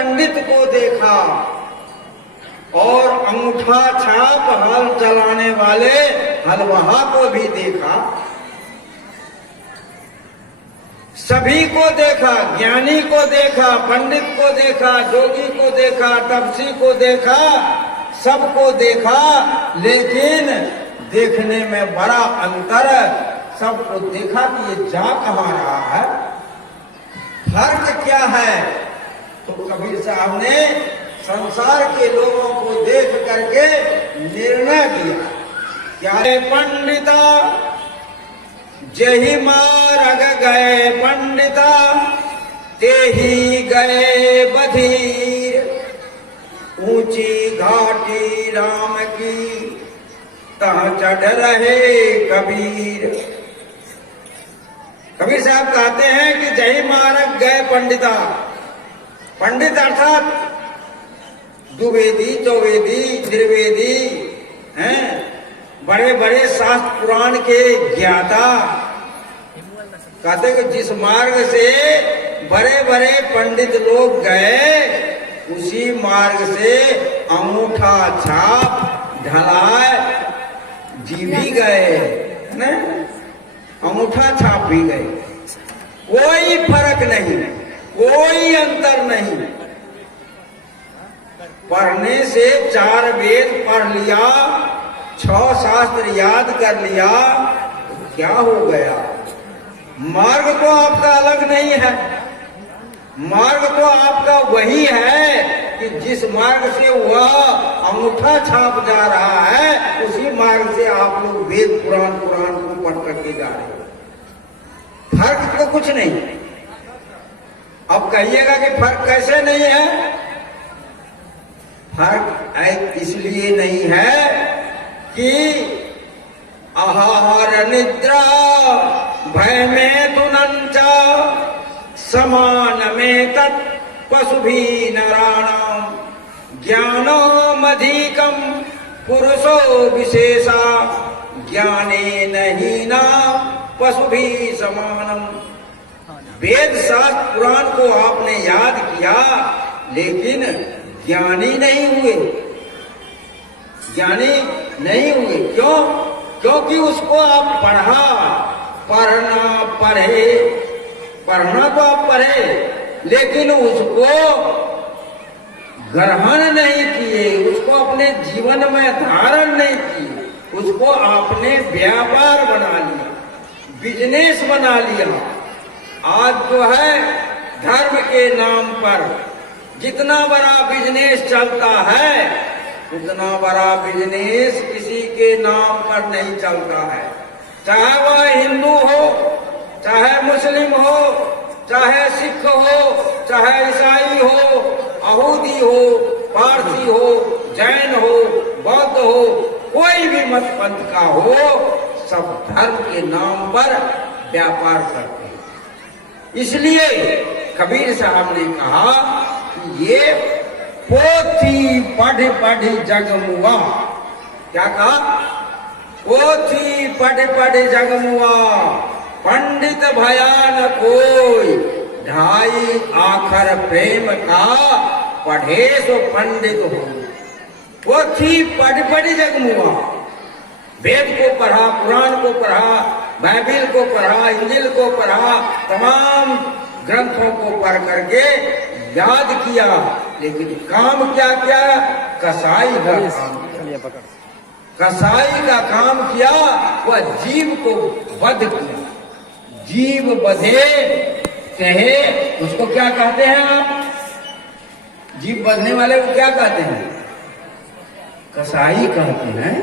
पंडित को देखा और अंगूठा छाप हल चलाने वाले हलवाहा को भी देखा। सभी को देखा, ज्ञानी को देखा, पंडित को देखा, जोगी को देखा, तपसी को देखा, सबको देखा, लेकिन देखने में बड़ा अंतर। सबको देखा कि ये जा कहाँ रहा है, फर्क क्या है। तो कबीर साहब ने संसार के लोगों को देख करके निर्णय किया, क्या है पंडिता जही मार्ग गए पंडिता ते ही गए बधीर, ऊंची घाटी राम की तहाँ चढ़ रहे कबीर। कबीर साहब कहते हैं कि जही मार्ग गए पंडिता, पंडित अर्थात द्विवेदी, चौवेदी, त्रिवेदी हैं, बड़े बड़े शास्त्र पुराण के ज्ञाता। कहते कि जिस मार्ग से बड़े बड़े पंडित लोग गए, उसी मार्ग से अंगूठा छाप ढलाए जी भी गए, है ना, अंगूठा छाप भी गए। कोई फर्क नहीं, कोई अंतर नहीं। पढ़ने से 4 वेद पढ़ लिया, 6 शास्त्र याद कर लिया, तो क्या हो गया। मार्ग तो आपका अलग नहीं है, मार्ग तो आपका वही है कि जिस मार्ग से वह अंगूठा छाप जा रहा है, उसी मार्ग से आप लोग वेद पुराण को पढ़ करके जा रहे हो। फर्क तो कुछ नहीं। अब कहिएगा कि फर्क कैसे नहीं है। फर्क इसलिए नहीं है कि आहार निद्रा भय में तुनंचा समान में तत् पशु भी नराणाम ज्ञानोमधिकम पुरुषो विशेषा ज्ञाने नहीं ना पशु भी समानम। वेद शास्त्र पुराण को आपने याद किया, लेकिन ज्ञानी नहीं हुए, ज्ञानी नहीं हुए। क्यों? क्योंकि उसको आप पढ़ना तो आप पढ़े, लेकिन उसको ग्रहण नहीं किए, उसको अपने जीवन में धारण नहीं किए, उसको आपने व्यापार बना लिया, बिजनेस बना लिया। आज जो है धर्म के नाम पर जितना बड़ा बिजनेस चलता है, उतना बड़ा बिजनेस किसी के नाम पर नहीं चलता है। चाहे वह हिंदू हो, चाहे मुस्लिम हो, चाहे सिख हो, चाहे ईसाई हो, यहूदी हो, पारसी हो, जैन हो, बौद्ध हो, कोई भी मत पंथ का हो, सब धर्म के नाम पर व्यापार करते हैं। इसलिए कबीर साहब ने कहा कि ये पोथी पढ़ पढ़ जगमुआ। क्या कहा? पोथी पढ़ पढ़ जगमुआ पंडित भयान कोई, ढाई आखर प्रेम का पढ़े सो पंडित हो। पोथी पढ़ पढ़ जगमुआ, वेद को पढ़ा, पुराण को पढ़ा, बाइबिल को पढ़ा, इंजिल को पढ़ा, तमाम ग्रंथों को पढ़ करके याद किया, लेकिन काम क्या किया? कसाई का काम किया। कसाई का काम किया, वह जीव को वध किया। जीव बधे कहे, उसको क्या कहते हैं आप? जीव बधने वाले को क्या कहते हैं? कसाई कहते हैं।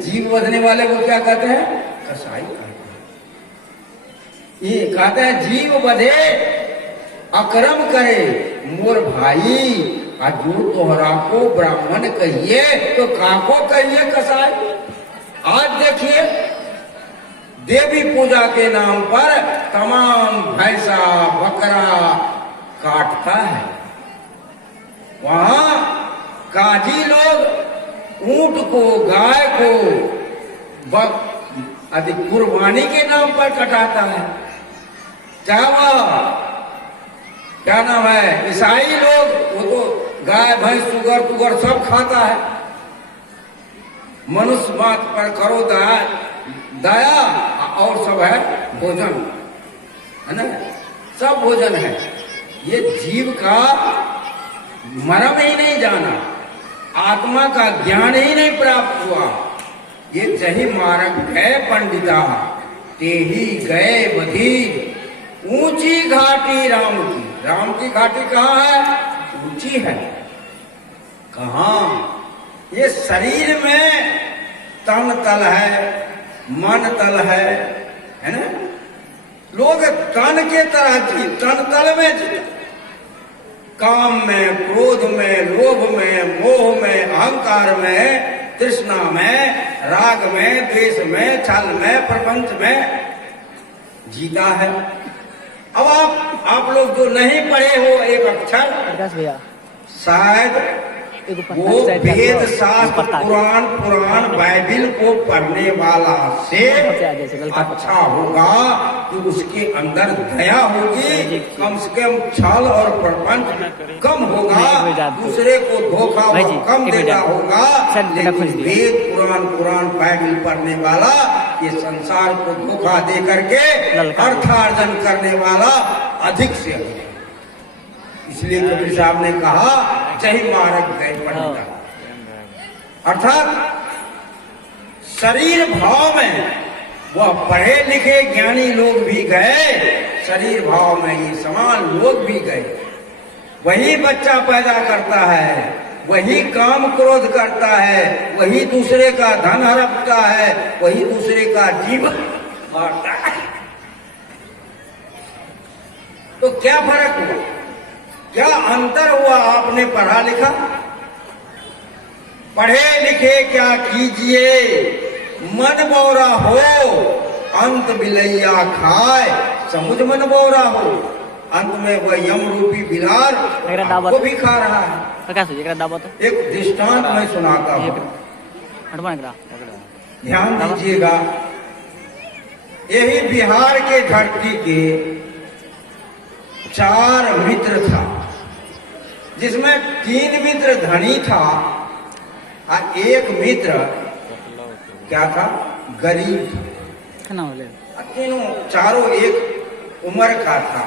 जीव बधने वाले को क्या कहते हैं? कसाई कहते हैं। ये कहते हैं जीव बधे अकरम करे मोर भाई, जो तोहरा को ब्राह्मण कहिए तो काको कहिए कसाई। आज देखिए देवी पूजा के नाम पर तमाम भैंसा बकरा काटता है। वहां काजी लोग ऊंट को, गाय को अधिक कुर्बानी के नाम पर कटाता है। चाहे वह क्या नाम है, ईसाई लोग, वो तो गाय भैंस सुगर तुगर सब खाता है। मनुष्य बात पर करो दया, दया और सब है भोजन, है ना, सब भोजन है। ये जीव का मर्म ही नहीं जाना, आत्मा का ज्ञान ही नहीं प्राप्त हुआ। ये जही मार्ग गए पंडिता ते ही गए बधीर, ऊंची घाटी राम की। राम की घाटी कहाँ है? ऊंची है। कहाँ? ये शरीर में तन तल है, मन तल है ना। लोग तन के तरह जी, तन तल में जी, काम में, क्रोध में, लोभ में, मोह में, अहंकार में, तृष्णा में, राग में, द्वेष में, छल में, प्रपंच में जीता है। अब आप लोग जो नहीं पढ़े हो एक अक्षर, शायद वो वेद शास्त्र पुराण बाइबिल को पढ़ने वाला से अच्छा होगा कि उसके अंदर दया होगी, कम से कम छल और प्रपंच कम होगा, दूसरे को धोखा कम देना होगा। लेकिन वेद पुराण बाइबिल पढ़ने वाला ये संसार को धोखा दे करके अर्थार्जन करने वाला अधिक से अधिक। इसलिए कबीर साहब ने कहा जही मार्ग गए पंडिता, अर्थात शरीर भाव में वह पढ़े लिखे ज्ञानी लोग भी गए, शरीर भाव में ये समान लोग भी गए। वही बच्चा पैदा करता है, वही काम क्रोध करता है, वही दूसरे का धन हड़पता है, वही दूसरे का जीवन मारता है। तो क्या फर्क हुआ, क्या अंतर हुआ? आपने पढ़ा लिखा, पढ़े लिखे क्या कीजिए, मन बौरा हो अंत बिलैया खाए, समुझ मन बौरा हो, अंत में वह यम रूपी बिलार आपको भी खा रहा है। एक दृष्टांत मैं सुनाता हूँ, ध्यान दीजिएगा। यही बिहार के धरती के 4 मित्र था, जिसमें 3 मित्र धनी था और 1 मित्र क्या था, गरीब था। तीनों चारों एक उम्र का था।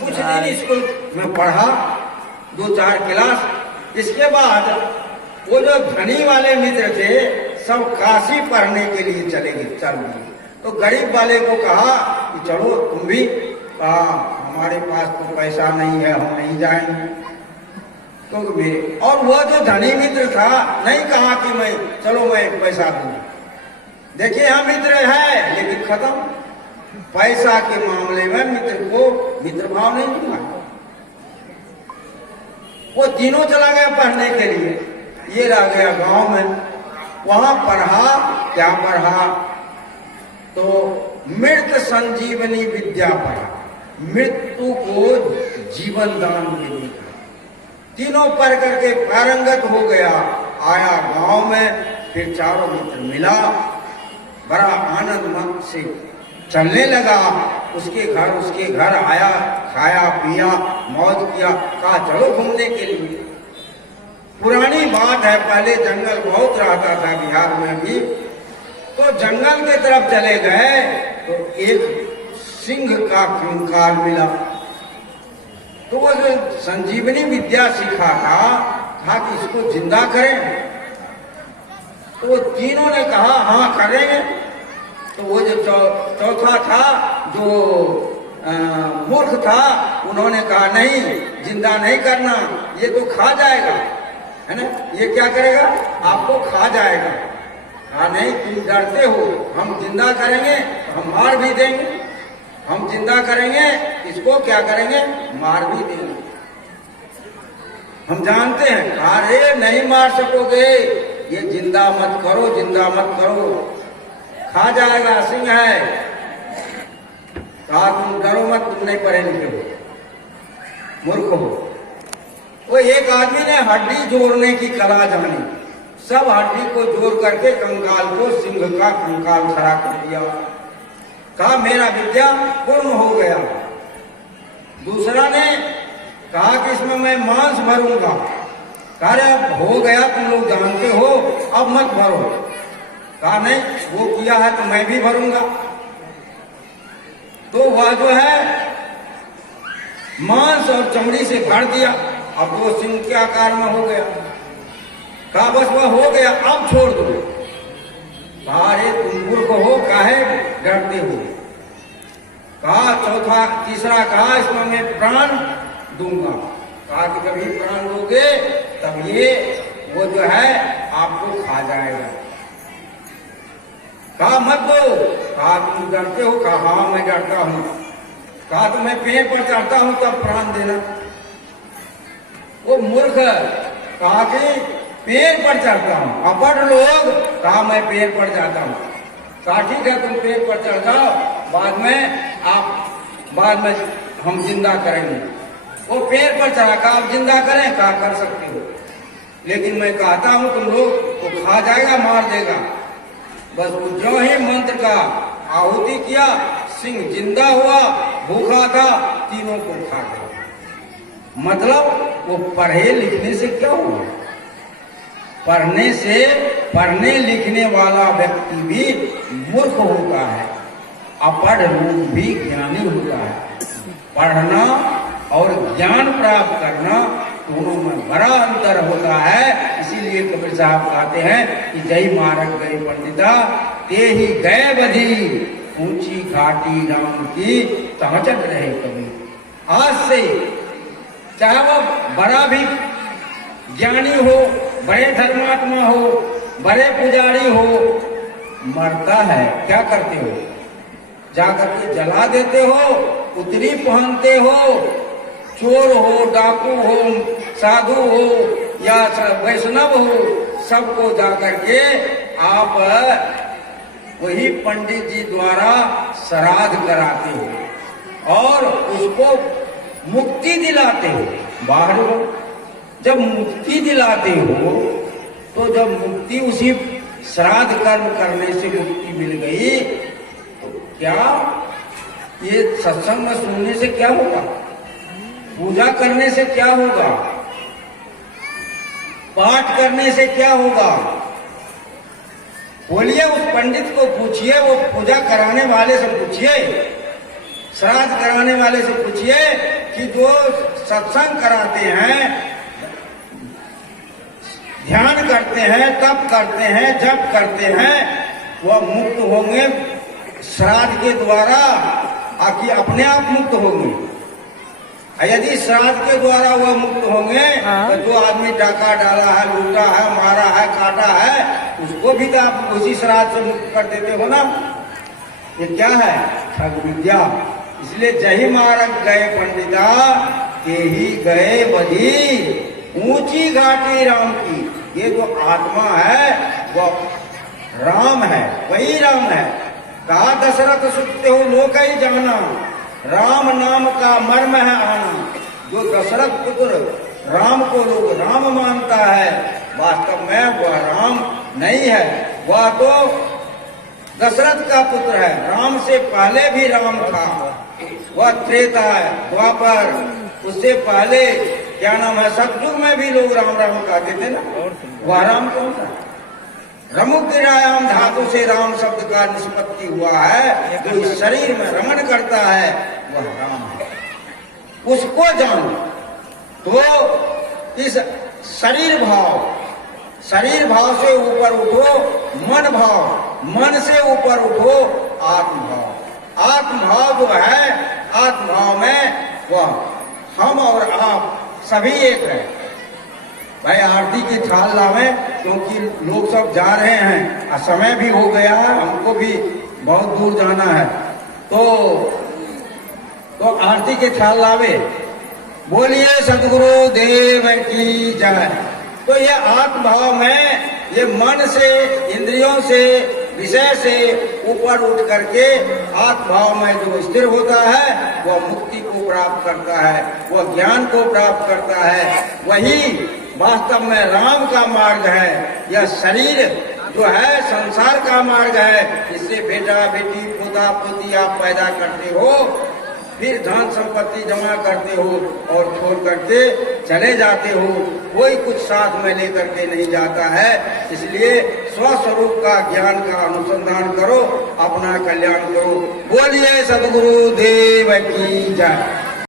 कुछ दिन स्कूल में पढ़ा, 2-4 क्लास। इसके बाद वो जो धनी वाले मित्र थे सब काशी पढ़ने के लिए चल गए। तो गरीब वाले को कहा कि चलो तुम भी। कहा हमारे पास तो पैसा नहीं है, हम नहीं जाएंगे। तो मेरे और वह जो धनी मित्र था नहीं कहा कि मैं चलो मैं पैसा दूंगा। देखिए यहाँ मित्र है लेकिन खत्म, पैसा के मामले में मित्र को मित्र भाव नहीं मिला। वो तीनों चला गया पढ़ने के लिए, ये रह गया गांव में। वहां पढ़ा, क्या पढ़ा, तो मृत संजीवनी विद्या पढ़ा, मृत्यु को जीवन दान देने का। तीनों पढ़ करके पारंगत हो गया। आया गांव में, फिर चारों मित्र मिला, बड़ा आनंद मन से चलने लगा। उसके घर आया, खाया पिया, मौज किया, कहा चलो घूमने के लिए। पुरानी बात है, पहले जंगल बहुत रहता था बिहार में भी। तो जंगल के तरफ चले गए तो एक सिंह का कंकाल मिला। तो वो जो संजीवनी विद्या सीखा था कि इसको जिंदा करें। तो तीनों ने कहा हाँ करेंगे। तो वो जो चौथा था जो मूर्ख था, उन्होंने कहा नहीं, जिंदा नहीं करना, ये तो खा जाएगा, है ना, ये क्या करेगा, आपको खा जाएगा। कहा नहीं, तुम डरते हो, हम जिंदा करेंगे तो हम मार भी देंगे, हम जिंदा करेंगे इसको क्या करेंगे, मार भी देंगे। हम जानते हैं। अरे नहीं मार सकोगे, ये जिंदा मत करो, जिंदा मत करो, खा जाएगा, सिंह है। कहा तुम डरो मत, तुम नहीं पढ़े लिखे हो, मूर्ख हो। वो एक आदमी ने हड्डी जोड़ने की कला जानी, सब हड्डी को जोड़ करके कंकाल को, सिंह का कंकाल खड़ा कर दिया। कहा मेरा विद्या पूर्ण हो गया। दूसरा ने कहा कि इसमें मैं मांस भरूंगा। कहा अरे अब हो गया, तुम लोग जानते हो, अब मत भरो। कहा नहीं, वो किया है तो मैं भी भरूंगा। तो वह जो है मांस और चमड़ी से भर दिया। अब वो सिंह के आकार में हो गया। कहा बस वह हो गया, अब छोड़ दो। कहा अरे तुम मूर्ख हो, काहे डरते हो। कहा चौथा तीसरा कहा इसमें मैं प्राण दूंगा। कहा कि कभी प्राण दोगे तब ये वो जो है आपको खा जाएगा। कहा मत दो। कहा तुम डरते हो। कहा हाँ मैं डरता हूं। कहा तो मैं पेड़ पर चढ़ता हूं तब प्राण देना। वो मूर्ख। कहा कि पेड़ पर चढ़ता हूं। अपढ़ लोग। कहा मैं पेड़ पर जाता हूं। कहा ठीक है तुम पेड़ पर चढ़ जाओ, बाद में हम जिंदा करेंगे। वो पेड़ पर चढ़ा। कहा आप जिंदा करें। कहा कर सकते हो, लेकिन मैं कहता हूं तुम लोग को खा जाएगा, मार देगा। बस वो जो ही मंत्र का आहुति किया, सिंह जिंदा हुआ, भूखा था, तीनों को खा गया। मतलब वो पढ़े लिखने से क्या हुआ? पढ़ने लिखने वाला व्यक्ति भी मूर्ख होता है, अपढ़ लोग भी ज्ञानी होता है। पढ़ना और ज्ञान प्राप्त करना दोनों में बड़ा अंतर होता है। इसीलिए कबीर साहब कहते हैं कि जय मार्ग गए पंडिता ते ही गए बधी, ऊंची घाटी राम की पहुंचत रहे कबीर। आज से चाहे वो बड़ा भी ज्ञानी हो, बड़े धर्मात्मा हो, बड़े पुजारी हो, मरता है क्या करते हो? जाकर के जला देते हो, उतरी पहनते हो। चोर हो, डाकू हो, साधु हो या वैष्णव हो, सबको जाकर के आप वही पंडित जी द्वारा श्राद्ध कराते हो और उसको मुक्ति दिलाते हो। बाहर जब मुक्ति दिलाते हो तो जब मुक्ति उसी श्राद्ध कर्म करने से मुक्ति मिल गई, तो क्या ये सत्संग में सुनने से क्या होगा? पूजा करने से क्या होगा? पाठ करने से क्या होगा? बोलिए, उस पंडित को पूछिए, वो पूजा कराने वाले से पूछिए, श्राद्ध कराने वाले से पूछिए कि जो सत्संग कराते हैं, ध्यान करते हैं, तप करते हैं, जप करते हैं, वह मुक्त होंगे श्राद्ध के द्वारा कि अपने आप मुक्त होंगे? यदि श्राद्ध के द्वारा वह मुक्त होंगे तो जो आदमी डाका डाला है, लूटा है, मारा है, काटा है, उसको भी तो आप उसी श्राद्ध से मुक्त कर देते हो ना। ये क्या है? ठग विद्या। इसलिए जही मार्ग गए पंडिता ते ही गए बधी, ऊंची घाटी राम की। ये जो आत्मा है वह राम है, वही राम है। कहा दशरथ सुनते हो लोक ही जाना, राम नाम का मर्म है आना। जो दशरथ पुत्र राम को लोग राम मानता है, वास्तव में वह राम नहीं है, वह तो दशरथ का पुत्र है। राम से पहले भी राम था, वह त्रेता है, द्वापर, उससे पहले क्या नाम है, सतयुग में भी लोग राम राम कहते थे ना। वह राम कौन था? रमुग्रायाम धातु से राम शब्द का निष्पत्ति हुआ है। जो इस शरीर में रमण करता है वह राम है। उसको जानो तो इस शरीर भाव से ऊपर उठो, मन भाव, मन से ऊपर उठो आत्म भाव। आत्म भाव जो है, आत्म भाव में वह हम और आप सभी एक है। भाई आरती की थाल लावे, क्योंकि लोग सब जा रहे हैं, समय भी हो गया है, हमको भी बहुत दूर जाना है। तो आरती की थाल लावे। बोलिए सदगुरु देव की जय। तो ये आत्म भाव में, ये मन से, इंद्रियों से, विषय से ऊपर उठ करके आत्म भाव में जो स्थिर होता है वह मुक्ति को प्राप्त करता है, वह ज्ञान को प्राप्त करता है। वही वास्तव में राम का मार्ग है। यह शरीर जो है संसार का मार्ग है। इससे बेटा बेटी, पोता पोती आप पैदा करते हो, फिर धन संपत्ति जमा करते हो और छोड़ करके चले जाते हो, कोई कुछ साथ में लेकर के नहीं जाता है। इसलिए स्वस्वरूप का ज्ञान का अनुसंधान करो, अपना कल्याण करो। बोलिए सद्गुरु देव की जय।